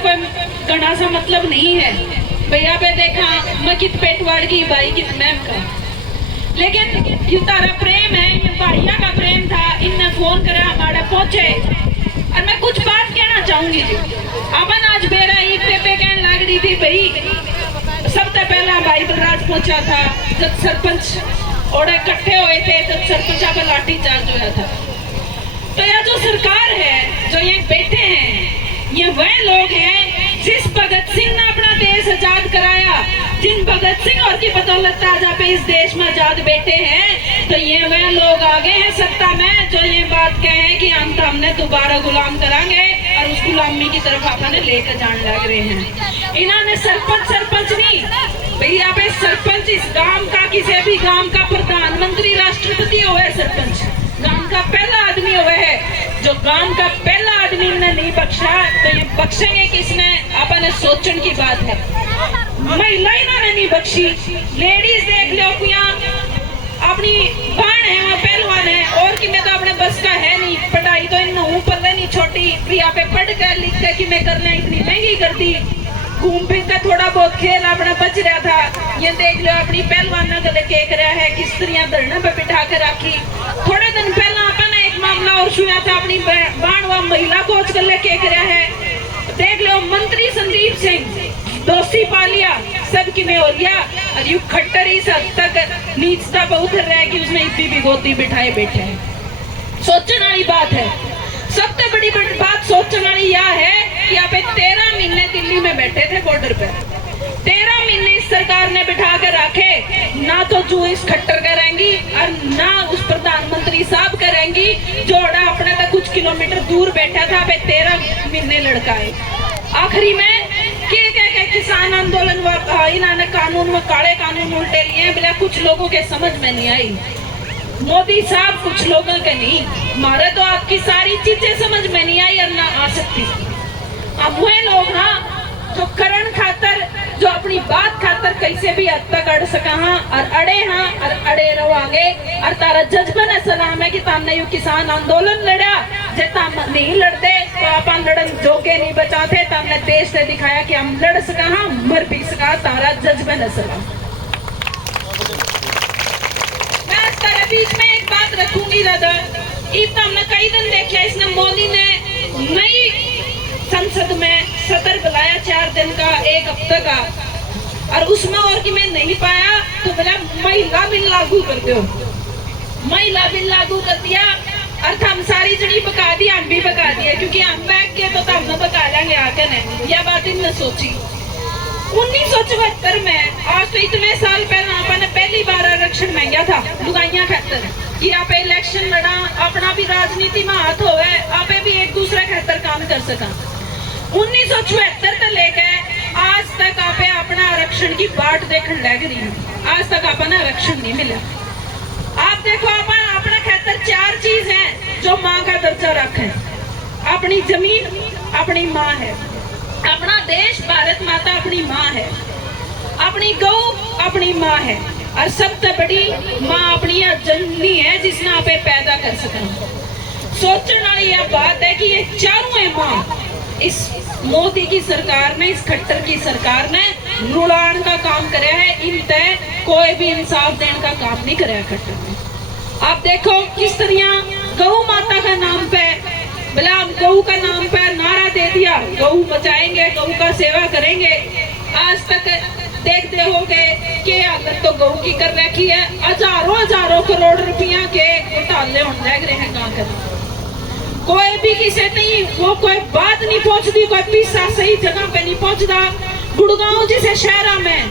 कोई घना सा मतलब नहीं है भैया पे देखा मैं कित पेटवाड़ की भाई कित मैम का, लेकिन ये तारा प्रेम है, ये भाइया का प्रेम था। इनने फोन करा हमारे पहुंचे और मैं कुछ बात कहना चाहूंगी जी। अपन आज बेरा ईद पे कहने लग रही थी भाई सबसे पहला भाई बलराज पहुंचा था जब सरपंच और इकट्ठे हुए थे, जब सरपंच पर लाठी चार्ज हुआ था। तो यह जो सरकार है, जो ये बैठे हैं, ये वह लोग हैं जिस भगत सिंह ने अपना देश आजाद कराया, जिन भगत सिंह और की बदौलत आज आप इस देश में आजाद बैठे हैं। तो ये वह लोग आ गए हैं सत्ता में जो ये बात कहे कि हम तो हमने दोबारा गुलाम करांगे और उस गुलामी की तरफ अपने लेकर जाने लग रहे हैं। इन्होंने सरपंच नहीं भैया पे सरपंच इस गांव का, किसी भी गांव का प्रधानमंत्री राष्ट्रपति हुआ है, सरपंच गांव का पहला आदमी हुआ है। जो गांव का पहला आदमी ने नहीं बख्शा तो ये बख्शेंगे किसने? अपने सोचने की बात है। महिला इन्होंने नहीं बख्शी, लेडीज देख लो कुया अपनी बहन है, वहाँ पहलवान है, और कि मैं तो अपने बस का है नहीं। पढ़ाई तो इन पल्ले नहीं छोटी, यहाँ पे पढ़ कर लिख कर कि मैं करना इतनी महंगी कर दी। घूम फिर कर थोड़ा बहुत खेल अपना बच रहा था। ये देख लो अपनी पहलवान गले केक रहा है, किस तरह धरने पे बिठा कर रखी। थोड़े दिन पहला अपन एक मामला और सुना था, अपनी बाणवा महिला कोच गले केक रहा है। देख लो मंत्री संदीप सिंह दोषी पा लिया सबकी में हो लिया, और यू खट्टर इस हद तक नीचता पर उतर रहा है कि उसने इतनी भी गोदी बिठाए बैठे हैं। सोचने वाली बात है। सबसे बड़ी बात सोचने वाली यह है कि आप 13 महीने दिल्ली में बैठे थे बॉर्डर पे, 13 महीने इस सरकार ने बिठा कर रखे, ना तो जो इस खट्टर करेंगी और ना उस प्रधानमंत्री साहब करेंगी जो अपने तक कुछ किलोमीटर दूर बैठा था। 13 महीने लड़का है। आखिरी में के किसान आंदोलन इन्होंने कानून में काले कानून उल्टे लिए, बोले कुछ लोगों के समझ में नहीं आई। मोदी साहब कुछ लोगों के नहीं, हमारे तो आपकी सारी चीजें समझ में नहीं आई और ना आ सकती। अब वे लोग हाँ जो करण खातर, जो अपनी बात खातर कैसे भी हद तक अड़ सका हाँ और अड़े रहो आगे। और तारा जज्बन सलाम है कि तुमने यू किसान आंदोलन लड़ा, जे तुम नहीं लड़ते तो अपन लड़न जोगे नहीं बचाते। तुमने देश से दिखाया कि हम लड़ सका हाँ, मर भी सका। तारा जज्बन सलाम। मैं तारा बीच में एक बात रखूंगी दादा, इतना हमने कई दिन देखा, इसने मोदी ने नई संसद में सत्र बुलाया 4 दिन का, 1 हफ्ते का, और उसमें और कि मैं नहीं पाया तो बोला महिला बिल लागू कर दो। महिला बिल लागू कर दिया और हम सारी जड़ी पका दी, हम भी पका दिए, क्योंकि हम बैठ के तो हम पका लेंगे आके ने। यह बात इनने सोची 1974 में, आज तो इतने साल पहले आपने पहली बार आरक्षण मांगा था लुगाइया खातर कि आप इलेक्शन लड़ा, अपना भी राजनीति में हाथ हो, आप भी एक दूसरे खातर काम कर सका। 1974 से लेकर आज तक आप अपना आरक्षण की बाट देखने लग रही है, आज तक अपना आरक्षण नहीं मिला। आप देखो अपन अपना खातर 4 चीज है जो माँ का दर्जा रखे, अपनी जमीन अपनी माँ है, अपना देश भारत माता अपनी माँ है, अपनी गौ अपनी माँ है, और सबसे बड़ी माँ अपनी जननी है जिसने आप पैदा कर सका। सोचने वाली यह बात है कि ये चारों माँ इस मोदी की सरकार ने, इस खट्टर की सरकार ने रुलान का काम कराया है। इन तय कोई भी इंसाफ देने का काम नहीं कराया खट्टर ने। आप देखो किस तरह गौ माता का नाम पे, बोला हम गौ का नाम पे नारा दे दिया, गौ बचाएंगे, गौ का सेवा करेंगे। आज तक देखते हो कि हालत तो गौ की कर रखी है। हजारों करोड़ रुपया के घोटाले होने लग रहे हैं गाँव। कोई भी किसी नहीं, वो कोई बात नहीं पहुंचती, कोई पिस्सा सही जगह पे नहीं पहुंचता। गुड़गांव जैसे शहर में,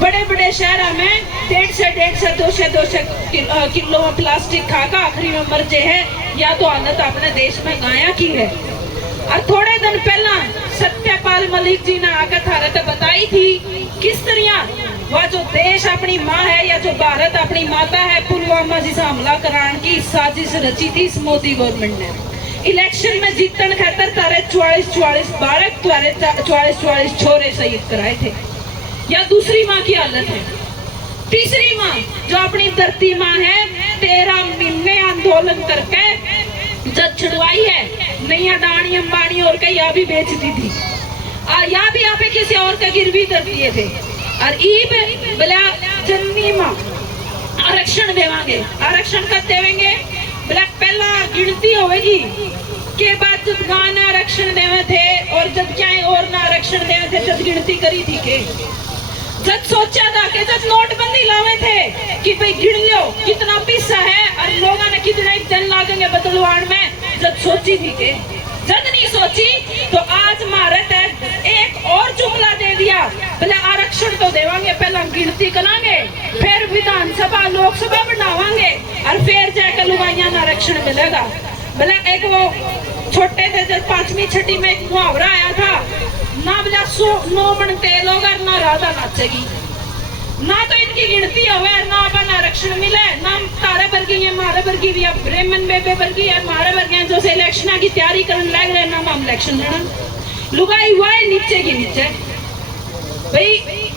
बड़े शहर में 150 200 किलो प्लास्टिक खाकर आखिरी में मर जे है, या तो हालत अपने देश में गाया की है। और थोड़े दिन पहला सत्यपाल मलिक जी ने आकर थारे तो बताई थी किस तरह वह जो देश अपनी माँ है, या जो भारत अपनी माता है, पुलवामा जैसा हमला कराने की साजिश रची थी इस मोदी गवर्नमेंट ने। इलेक्शन में जीतन खातर तारे 44 बालक, 44 छोरे शहीद कराए थे। या दूसरी माँ की हालत है। तीसरी माँ जो अपनी धरती माँ है, 13 महीने आंदोलन करके जब छुड़वाई है, नहीं अडानी अंबानी और कई भी बेच दी थी। या भी यहाँ पे किसी और का गिरवी कर दिए थे। और ईब बोला जननी माँ आरक्षण देवांगे। आरक्षण कब देवेंगे? बोला पहला गिनती होगी के बाद जब गाना आरक्षण देवे थे और जब क्या और ना आरक्षण देवे थे जब गिनती करी थी के जब सोचा था कि जब नोटबंदी लावे थे कि भाई गिन लो कितना पैसा है और लोगों ने कितने दिन लागेंगे बदलवान में, जब सोची थी के जब नहीं सोची तो आज भारत एक और जुमला दे दिया बोले आरक्षण तो देवांगे, पहला गिनती करांगे फिर विधानसभा लोकसभा बनावांगे और फिर जाकर लुगाइया ना आरक्षण मिलेगा। बोला एक वो छोटे थे जब 5वीं 6वीं में एक मुहावरा आया था ना, बोला 100 मन तेल होगा ना राधा नाचेगी। ना तो इनकी गिनती होवे ना अपन आरक्षण मिले ना तारे वर्गी है मारे वर्गी भी अब ब्रेमन बेबे वर्गी है मारे वर्गी हैं जो से इलेक्शन की तैयारी करने लग रहे ना हम इलेक्शन लड़न लुगाई हुआ है नीचे की नीचे भाई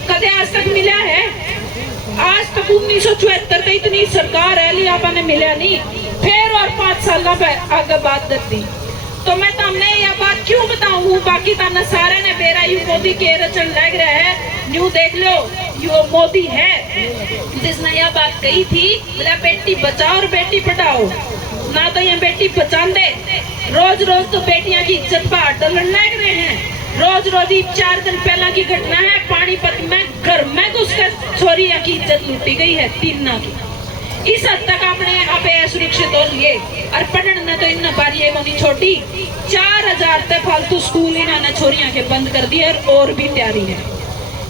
कदे आज तक मिला है? आज तक 1974 तो इतनी सरकार है लिया अपन ने मिला नहीं, फिर और 5 साल आगे बात करती तो मैं तुमने यह बात क्यों बताऊं? बाकी तो सारे ने बेरा यू मोदी के रचन लग रहे हैं, न्यू देख लो यो मोदी है जिसने यह बात कही थी बोला बेटी बचाओ और बेटी पढ़ाओ। ना तो ये बेटी बचाते रोज रोज तो बेटियां की इज्जत पर डलन लग रहे हैं। रोज रोज 4 दिन पहला की घटना है पानीपत में घर में घुसकर छोरी की इज्जत लूटी गई है तीना की। इस हद तक आपने आप सुरक्षित हो लिए और पढ़ने ने तो इन बारी नहीं छोटी 4000 तक फालतू स्कूल इन्होंने छोरियां के बंद कर दिए और भी तैयारी है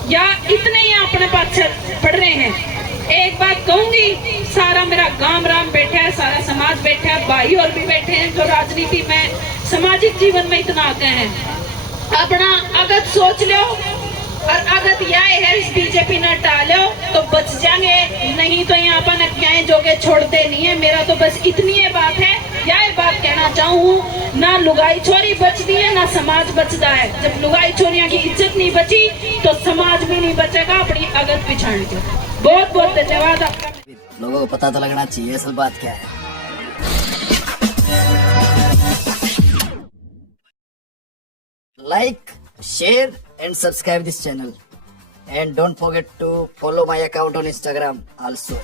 या इतने ही अपने पास पढ़ रहे हैं। एक बात कहूंगी सारा मेरा गांव राम बैठा है, सारा समाज बैठा है, भाई और भी बैठे हैं जो राजनीति में सामाजिक जीवन में इतना आते हैं। अपना अगर सोच लो और अगर यह है इस बीजेपी ने टालो तो बच जाएंगे, नहीं तो यहाँ पर क्या जोगे छोड़ते नहीं है। मेरा तो बस इतनी ही बात है, यह बात कहना चाहूँ ना लुगाई छोरी बचती है ना समाज बचता है। जब लुगाई छोरियां की इज्जत नहीं बची तो समाज भी नहीं बचेगा अपनी अगत पिछाड़ के। बहुत बहुत धन्यवाद आपका। लोगों को पता तो लगना चाहिए असल बात क्या है। Like, share and subscribe this channel and don't forget to follow my account on Instagram also.